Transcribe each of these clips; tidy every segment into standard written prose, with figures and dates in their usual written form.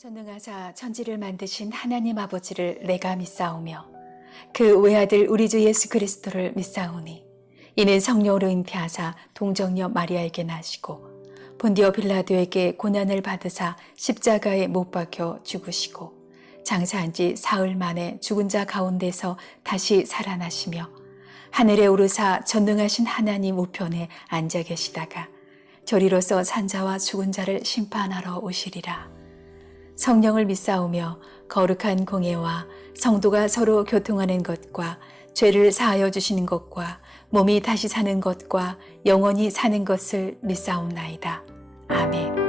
전능하사 천지를 만드신 하나님 아버지를 내가 믿사오며 그 외아들 우리 주 예수 그리스도를 믿사오니 이는 성령으로 잉태하사 동정녀 마리아에게 나시고 본디오 빌라도에게 고난을 받으사 십자가에 못 박혀 죽으시고 장사한 지 사흘 만에 죽은 자 가운데서 다시 살아나시며 하늘에 오르사 전능하신 하나님 우편에 앉아 계시다가 저리로서 산자와 죽은 자를 심판하러 오시리라. 성령을 믿사오며 거룩한 공예와 성도가 서로 교통하는 것과 죄를 사하여 주시는 것과 몸이 다시 사는 것과 영원히 사는 것을 믿사옵나이다. 아멘.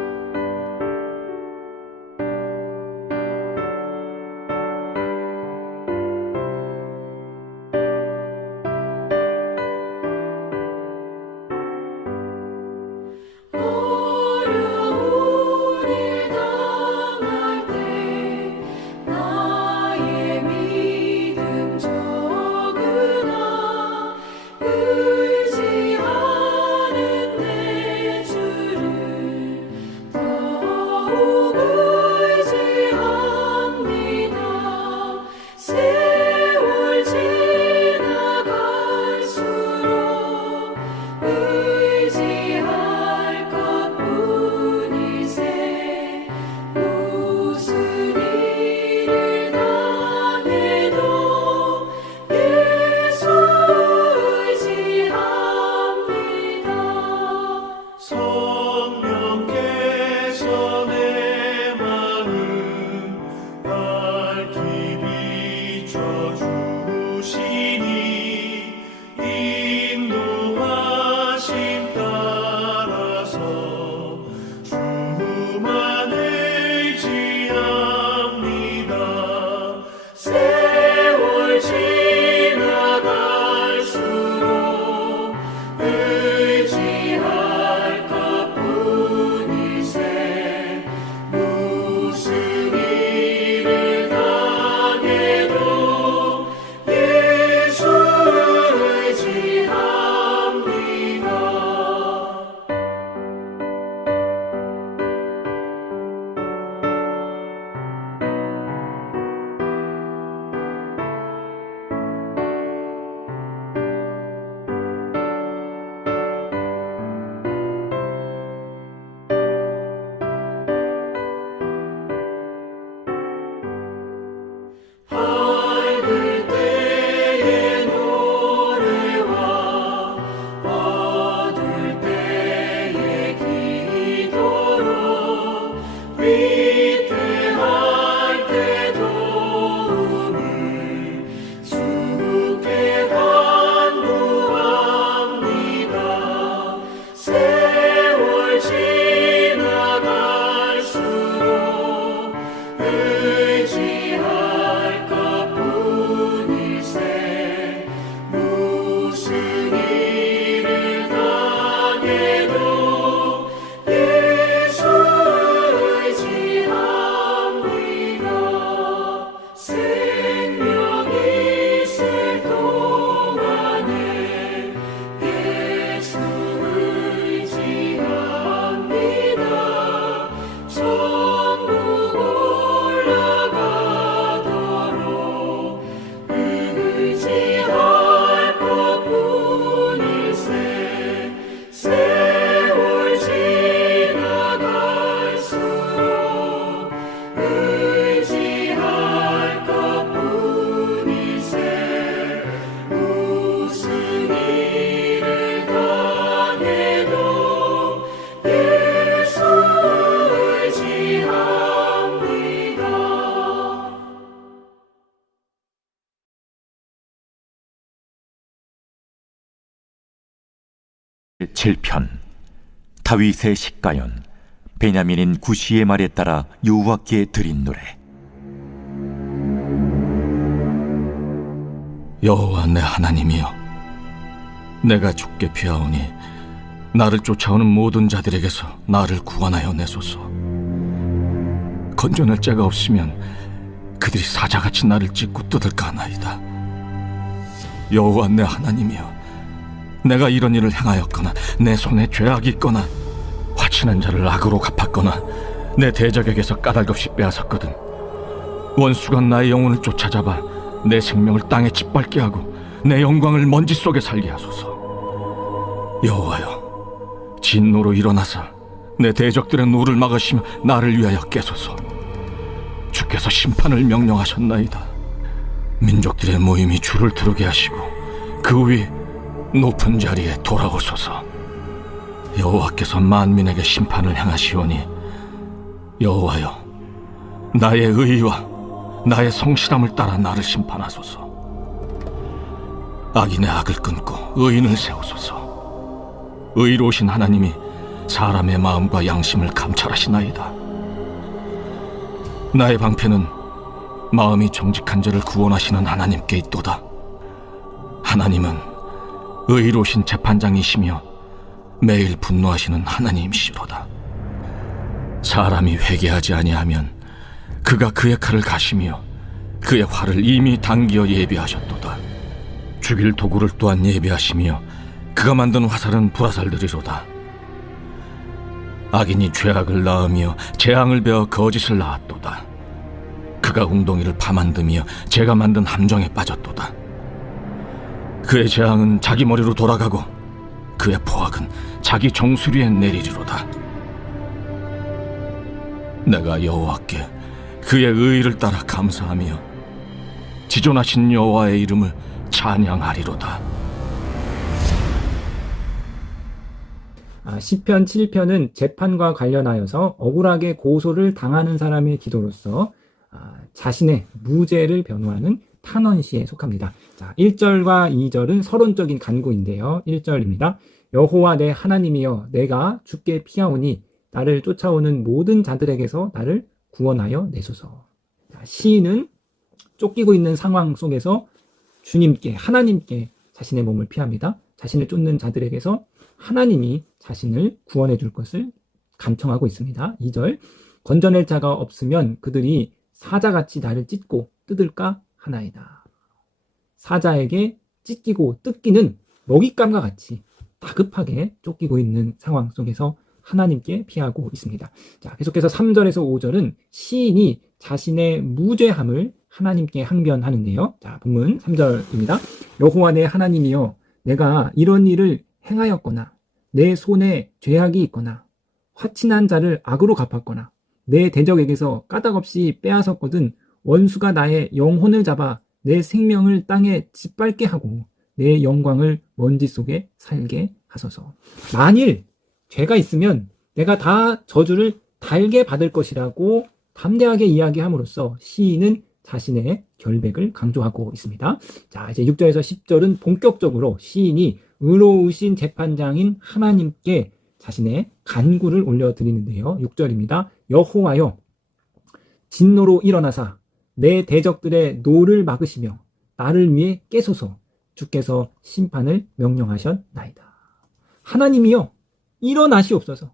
(7편) 다윗의 시가연. 베냐민인 구시의 말에 따라 여호와께 드린 노래. 여호와 내 하나님이여, 내가 주께 피하오니 나를 쫓아오는 모든 자들에게서 나를 구원하여 내소서. 건져낼 자가 없으면 그들이 사자같이 나를 찢고 뜯을까 하나이다. 여호와 내 하나님이여, 내가 이런 일을 행하였거나 내 손에 죄악이 있거나 화친한 자를 악으로 갚았거나 내 대적에게서 까닭없이 빼앗았거든. 원수가 나의 영혼을 쫓아잡아 내 생명을 땅에 짓밟게 하고 내 영광을 먼지 속에 살게 하소서. 여호와여, 진노로 일어나사 내 대적들의 노를 막으시며 나를 위하여 깨소서. 주께서 심판을 명령하셨나이다. 민족들의 모임이 주를 두르게 하시고 그 위 높은 자리에 돌아오소서. 여호와께서 만민에게 심판을 행하시오니 여호와여, 나의 의와 나의 성실함을 따라 나를 심판하소서. 악인의 악을 끊고 의인을 세우소서. 의로우신 하나님이 사람의 마음과 양심을 감찰하시나이다. 나의 방패는 마음이 정직한 자를 구원하시는 하나님께 있도다. 하나님은 의로우신 재판장이시며 매일 분노하시는 하나님이시로다. 사람이 회개하지 아니하면 그가 그의 칼을 가시며 그의 활을 이미 당기어 예비하셨도다. 죽일 도구를 또한 예비하시며 그가 만든 화살은 불화살들이로다. 악인이 죄악을 낳으며 재앙을 베어 거짓을 낳았도다. 그가 웅덩이를 파만드며 제가 만든 함정에 빠졌도다. 그의 재앙은 자기 머리로 돌아가고 그의 포악은 자기 정수리에 내리리로다. 내가 여호와께 그의 의의를 따라 감사하며 지존하신 여호와의 이름을 찬양하리로다. 시편 7편은 재판과 관련하여서 억울하게 고소를 당하는 사람의 기도로서 자신의 무죄를 변호하는 탄원시에 속합니다. 자, 1절과 2절은 서론적인 간구인데요. 1절입니다. 여호와 내 하나님이여, 내가 주께 피하오니 나를 쫓아오는 모든 자들에게서 나를 구원하여 내소서. 자, 시인은 쫓기고 있는 상황 속에서 주님께, 하나님께 자신의 몸을 피합니다. 자신을 쫓는 자들에게서 하나님이 자신을 구원해 줄 것을 간청하고 있습니다. 2절, 건져낼 자가 없으면 그들이 사자같이 나를 찢고 뜯을까 하나이다. 사자에게 찢기고 뜯기는 먹잇감과 같이 다급하게 쫓기고 있는 상황 속에서 하나님께 피하고 있습니다. 자, 계속해서 3절에서 5절은 시인이 자신의 무죄함을 하나님께 항변하는데요. 자, 본문 3절입니다. 여호와 내 하나님이여, 내가 이런 일을 행하였거나 내 손에 죄악이 있거나 화친한 자를 악으로 갚았거나 내 대적에게서 까닭없이 빼앗았거든 원수가 나의 영혼을 잡아 내 생명을 땅에 짓밟게 하고 내 영광을 먼지 속에 살게 하소서. 만일 죄가 있으면 내가 다 저주를 달게 받을 것이라고 담대하게 이야기함으로써 시인은 자신의 결백을 강조하고 있습니다. 자, 이제 6절에서 10절은 본격적으로 시인이 의로우신 재판장인 하나님께 자신의 간구를 올려드리는데요. 6절입니다. 여호와여, 진노로 일어나사 내 대적들의 노를 막으시며 나를 위해 깨소서. 주께서 심판을 명령하셨나이다. 하나님이여, 일어나시옵소서.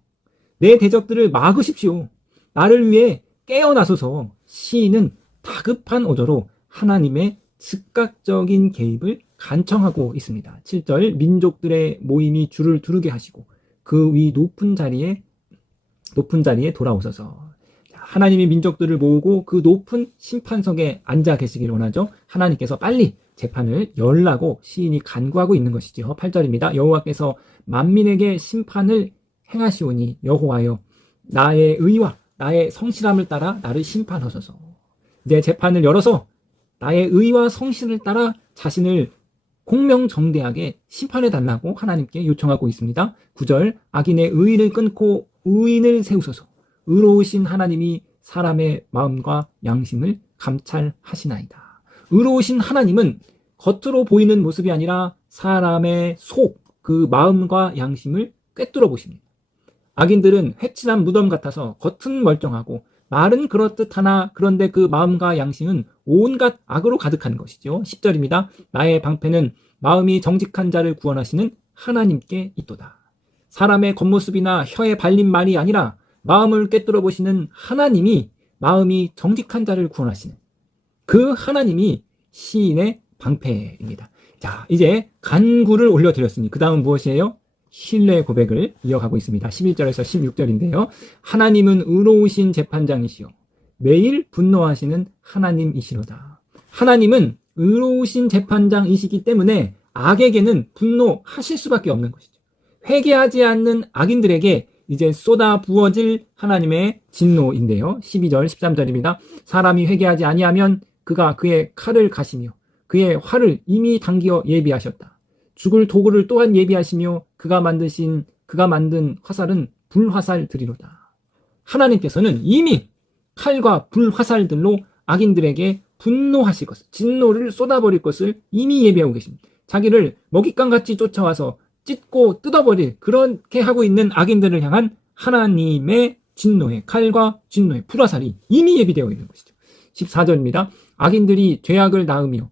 내 대적들을 막으십시오. 나를 위해 깨어나소서. 시인은 다급한 어조로 하나님의 즉각적인 개입을 간청하고 있습니다. 7절, 민족들의 모임이 주를 두르게 하시고 그 위 높은 자리에 돌아오소서. 하나님이 민족들을 모으고 그 높은 심판석에 앉아 계시길 원하죠. 하나님께서 빨리 재판을 열라고 시인이 간구하고 있는 것이죠. 8절입니다. 여호와께서 만민에게 심판을 행하시오니 여호와여, 나의 의와 나의 성실함을 따라 나를 심판하소서. 이제 재판을 열어서 나의 의와 성실을 따라 자신을 공명정대하게 심판해달라고 하나님께 요청하고 있습니다. 9절, 악인의 의의를 끊고 의인을 세우소서. 의로우신 하나님이 사람의 마음과 양심을 감찰하시나이다. 의로우신 하나님은 겉으로 보이는 모습이 아니라 사람의 속, 그 마음과 양심을 꿰뚫어 보십니다. 악인들은 회칠한 무덤 같아서 겉은 멀쩡하고 말은 그렇듯하나 그런데 그 마음과 양심은 온갖 악으로 가득한 것이죠. 10절입니다. 나의 방패는 마음이 정직한 자를 구원하시는 하나님께 있도다. 사람의 겉모습이나 혀에 발린 말이 아니라 마음을 꿰뚫어 보시는 하나님이 마음이 정직한 자를 구원하시는 그 하나님이 시인의 방패입니다. 자, 이제 간구를 올려드렸으니 그 다음은 무엇이에요? 신뢰 고백을 이어가고 있습니다. 11절에서 16절인데요. 하나님은 의로우신 재판장이시요 매일 분노하시는 하나님이시로다. 하나님은 의로우신 재판장이시기 때문에 악에게는 분노하실 수밖에 없는 것이죠. 회개하지 않는 악인들에게 이제 쏟아 부어질 하나님의 진노인데요. 12절, 13절입니다. 사람이 회개하지 아니하면 그가 그의 칼을 가시며 그의 활을 이미 당기어 예비하셨다. 죽을 도구를 또한 예비하시며 그가 만든 화살은 불화살들이로다. 하나님께서는 이미 칼과 불화살들로 악인들에게 분노하실 것을, 진노를 쏟아버릴 것을 이미 예비하고 계십니다. 자기를 먹잇감같이 쫓아와서 찢고 뜯어버릴, 그렇게 하고 있는 악인들을 향한 하나님의 진노의 칼과 진노의 불화살이 이미 예비되어 있는 것이죠. 14절입니다. 악인들이 죄악을 낳으며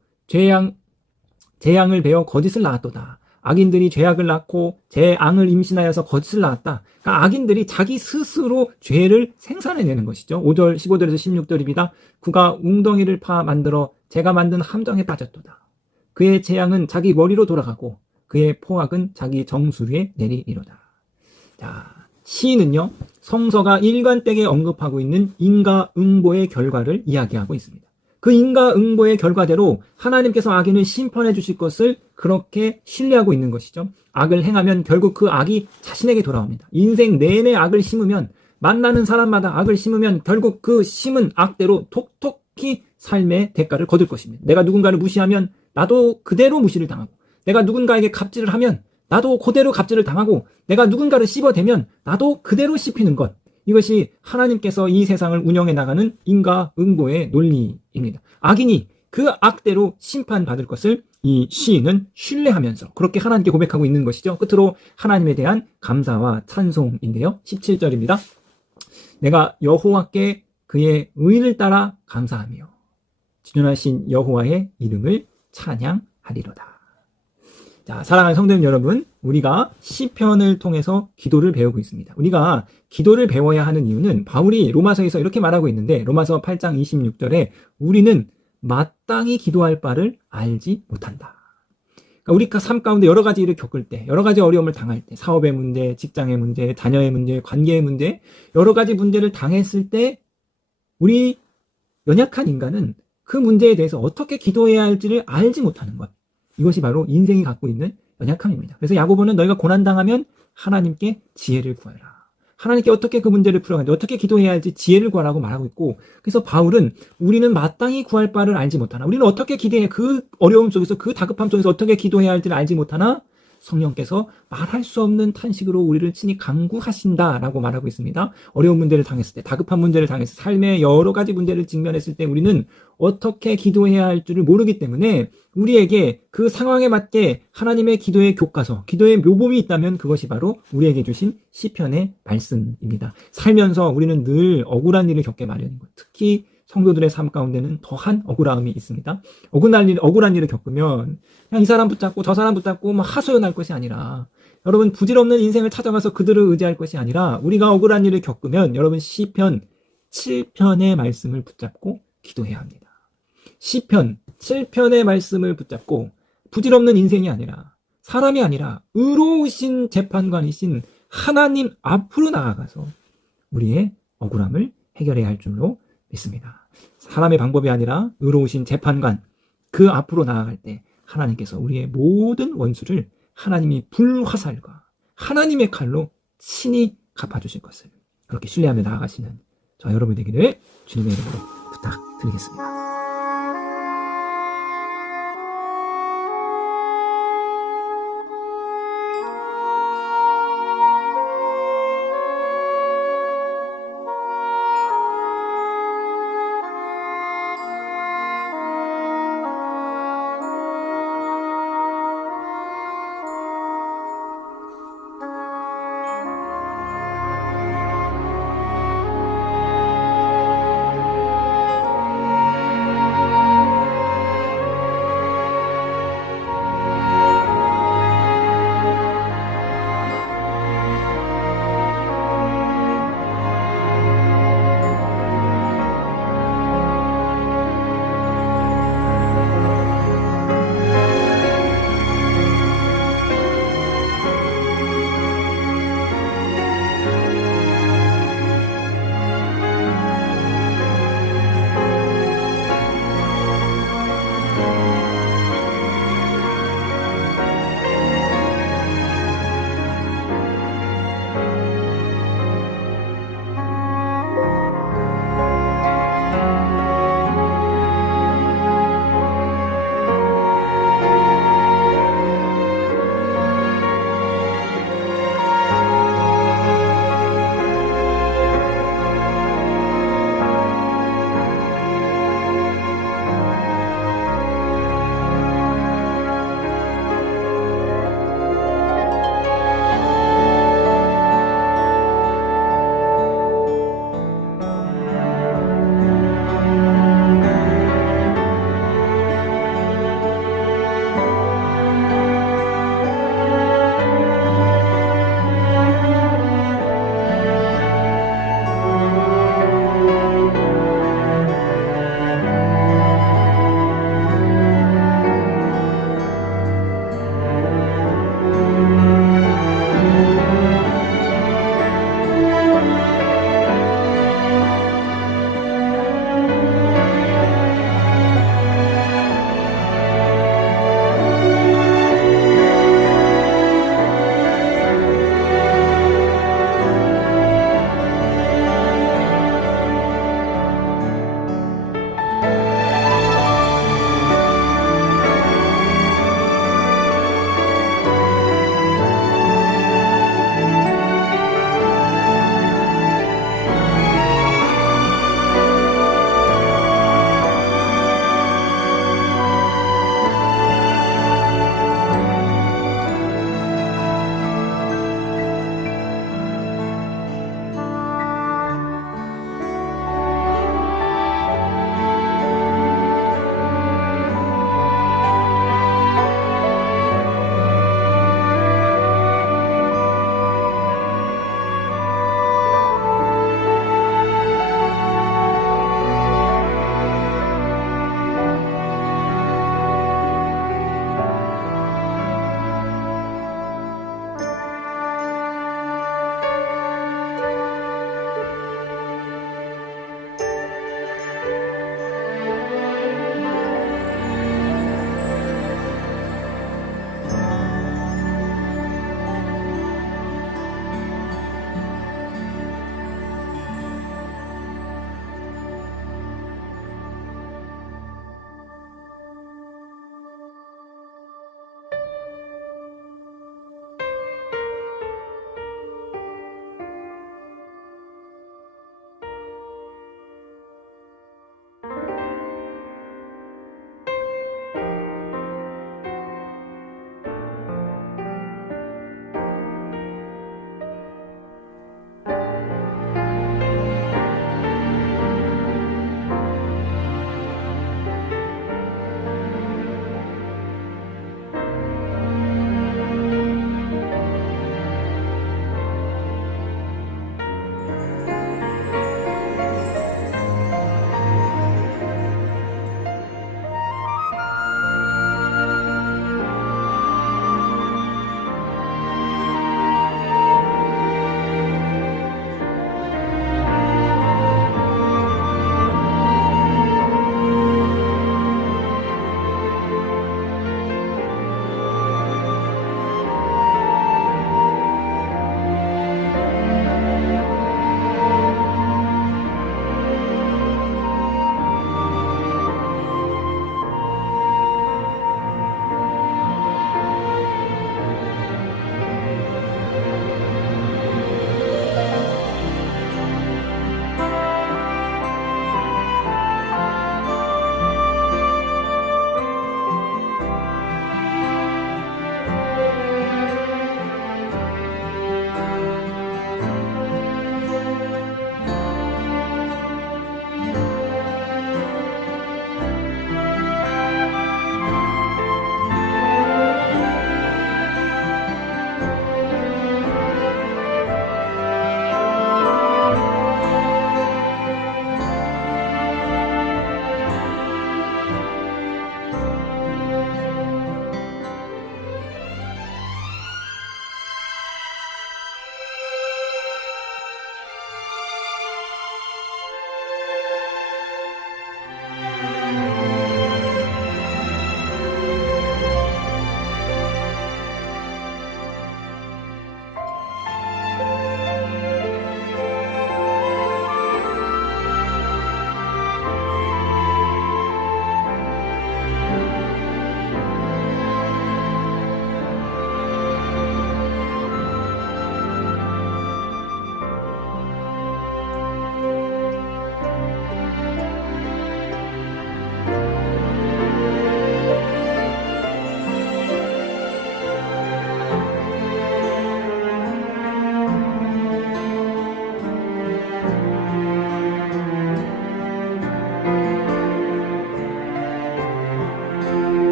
재앙을 베어 거짓을 낳았도다. 악인들이 죄악을 낳고 재앙을 임신하여서 거짓을 낳았다. 그러니까 악인들이 자기 스스로 죄를 생산해내는 것이죠. 5절, 15절에서 16절입니다. 그가 웅덩이를 파 만들어 제가 만든 함정에 빠졌도다. 그의 재앙은 자기 머리로 돌아가고 그의 포악은 자기 정수리에 내리리로다. 자, 시인은요, 성서가 일관되게 언급하고 있는 인과응보의 결과를 이야기하고 있습니다. 그 인과응보의 결과대로 하나님께서 악인을 심판해 주실 것을 그렇게 신뢰하고 있는 것이죠. 악을 행하면 결국 그 악이 자신에게 돌아옵니다. 인생 내내 악을 심으면, 만나는 사람마다 악을 심으면 결국 그 심은 악대로 톡톡히 삶의 대가를 거둘 것입니다. 내가 누군가를 무시하면 나도 그대로 무시를 당하고, 내가 누군가에게 갑질을 하면 나도 그대로 갑질을 당하고, 내가 누군가를 씹어대면 나도 그대로 씹히는 것. 이것이 하나님께서 이 세상을 운영해 나가는 인과응보의 논리입니다. 악인이 그 악대로 심판받을 것을 이 시인은 신뢰하면서 그렇게 하나님께 고백하고 있는 것이죠. 끝으로 하나님에 대한 감사와 찬송인데요. 17절입니다. 내가 여호와께 그의 의를 따라 감사하며 진노하신 여호와의 이름을 찬양하리로다. 자, 사랑하는 성도님 여러분, 우리가 시편을 통해서 기도를 배우고 있습니다. 우리가 기도를 배워야 하는 이유는 바울이 로마서에서 이렇게 말하고 있는데, 로마서 8장 26절에 우리는 마땅히 기도할 바를 알지 못한다. 그러니까 우리가 삶 가운데 여러 가지 일을 겪을 때, 여러 가지 어려움을 당할 때, 사업의 문제, 직장의 문제, 자녀의 문제, 관계의 문제, 여러 가지 문제를 당했을 때 우리 연약한 인간은 그 문제에 대해서 어떻게 기도해야 할지를 알지 못하는 것. 이것이 바로 인생이 갖고 있는 연약함입니다. 그래서 야고보는 너희가 고난당하면 하나님께 지혜를 구하라. 하나님께 어떻게 그 문제를 풀어가는지, 어떻게 기도해야 할지 지혜를 구하라고 말하고 있고, 그래서 바울은 우리는 마땅히 구할 바를 알지 못하나, 우리는 어떻게 기도해, 그 어려움 속에서, 그 다급함 속에서 어떻게 기도해야 할지를 알지 못하나, 성령께서 말할 수 없는 탄식으로 우리를 친히 간구하신다라고 말하고 있습니다. 어려운 문제를 당했을 때, 다급한 문제를 당했을 때, 삶의 여러 가지 문제를 직면했을 때 우리는 어떻게 기도해야 할 줄을 모르기 때문에 우리에게 그 상황에 맞게 하나님의 기도의 교과서, 기도의 묘범이 있다면 그것이 바로 우리에게 주신 시편의 말씀입니다. 살면서 우리는 늘 억울한 일을 겪게 마련인 것. 특히 성도들의 삶 가운데는 더한 억울함이 있습니다. 억울한 일을 겪으면 그냥 이 사람 붙잡고 저 사람 붙잡고 막 하소연할 것이 아니라, 여러분 부질없는 인생을 찾아가서 그들을 의지할 것이 아니라, 우리가 억울한 일을 겪으면 여러분 시편 7편의 말씀을 붙잡고 기도해야 합니다. 시편 7편의 말씀을 붙잡고 부질없는 인생이 아니라, 사람이 아니라 의로우신 재판관이신 하나님 앞으로 나아가서 우리의 억울함을 해결해야 할 줄로 믿습니다. 사람의 방법이 아니라 의로우신 재판관, 그 앞으로 나아갈 때 하나님께서 우리의 모든 원수를 하나님이 불화살과 하나님의 칼로 친히 갚아주실 것을 그렇게 신뢰하며 나아가시는 저 여러분이 되기를 주님의 이름으로 부탁드리겠습니다.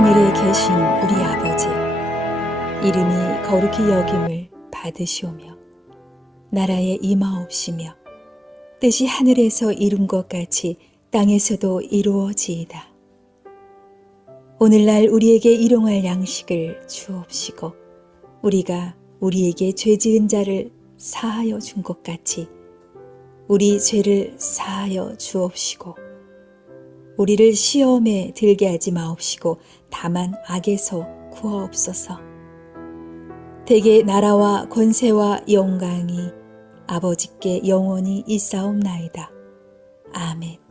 하늘에 계신 우리 아버지여, 이름이 거룩히 여김을 받으시오며 나라에 임하옵시며 뜻이 하늘에서 이룬 것 같이 땅에서도 이루어지이다. 오늘날 우리에게 일용할 양식을 주옵시고 우리가 우리에게 죄 지은 자를 사하여 준 것 같이 우리 죄를 사하여 주옵시고 우리를 시험에 들게 하지 마옵시고 다만 악에서 구하옵소서. 대개 나라와 권세와 영광이 아버지께 영원히 있사옵나이다. 아멘.